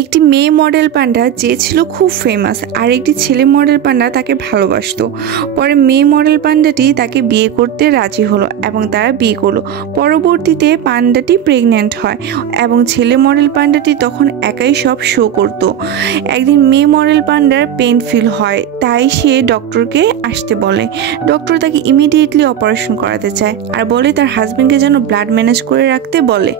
একটি মেয়ে মডেল পান্ডা যে ছিল খুব ফেমাস, আর একটি ছেলে মডেল পান্ডা তাকে ভালোবাসতো। পরে মেয়ে মডেল পান্ডাটি তাকে বিয়ে করতে রাজি হলো এবং তারা বিয়ে করলো। পরবর্তীতে পান্ডাটি প্রেগনেন্ট হয় এবং ছেলে মডেল পান্ডাটি তখন একাই সব শো করতো। একদিন মেয়ে মডেল পান্ডার পেন ফিল হয়, তাই সে ডক্টরকে আসতে বলে। ডক্টর তাকে ইমিডিয়েটলি অপারেশন করাতে চায় আর বলে তার হাজবেন্ডকে যেন ব্লাড ম্যানেজ করে রাখতে বলে।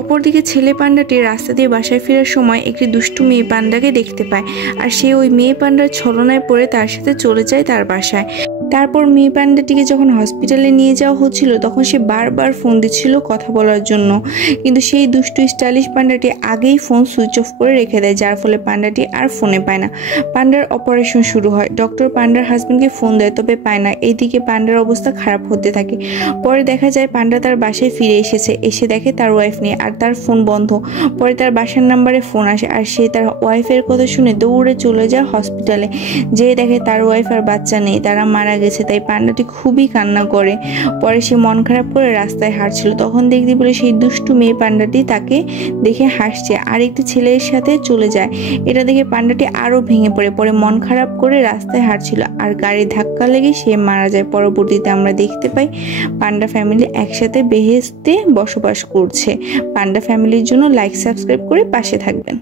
অপরদিকে ছেলে পান্ডাটি রাস্তা দিয়ে বাসায় ফেরার সময় একটি দুষ্টু মেয়ে পান্ডাকে দেখতে পায়, আর সে ওই মেয়ে পান্ডার ছলনায় পড়ে তার সাথে চলে যায় তার বাসায়। তারপর মেয়ে পান্ডাটিকে যখন হসপিটালে নিয়ে যাওয়া হচ্ছিল তখন সে বারবার ফোন দিচ্ছিল কথা বলার জন্য, কিন্তু সেই দুষ্টু স্টাইলিশ পান্ডাটি আগেই ফোন সুইচ অফ করে রেখে দেয়, যার ফলে পান্ডাটি আর ফোনে পায় না। পান্ডার অপারেশন শুরু হয়, ডক্টর পান্ডার হাজবেন্ডকে ফোন দেয়, তবে পায় না। এইদিকে পান্ডার অবস্থা খারাপ হতে থাকে। পরে দেখা যায় পান্ডা তার বাসায় ফিরে এসেছে, এসে দেখে তার ওয়াইফ নেই আর তার ফোন বন্ধ। পরে তার বাসার নাম্বারে ফোন আসে আর সে তার ওয়াইফের কথা শুনে দৌড়ে চলে যায় হসপিটালে। যেয়ে দেখে তার ওয়াইফ আর বাচ্চা নেই, তারা মারা গেছে। তাই পান্ডাটি খুবই কান্না করে। পরে সে মন খারাপ করে রাস্তায় হাঁটছিল, তখন দেখতে পেলে সেই দুষ্টু মেয়ে পান্ডাটি তাকে দেখে হাসছে আর একটি ছেলের সাথে চলে যায়। এটা দেখে পান্ডাটি আরো ভেঙে পড়ে। পরে মন খারাপ করে রাস্তায় হাঁটছিল আর গাড়ির ধাক্কা লেগে সে মারা যায়। পরবর্তীতে আমরা দেখতে পাই পান্ডা ফ্যামিলি একসাথে বেহেশতে বসবাস করছে। পান্ডা ফ্যামিলির জন্য লাইক সাবস্ক্রাইব করে পাশে থাকবেন।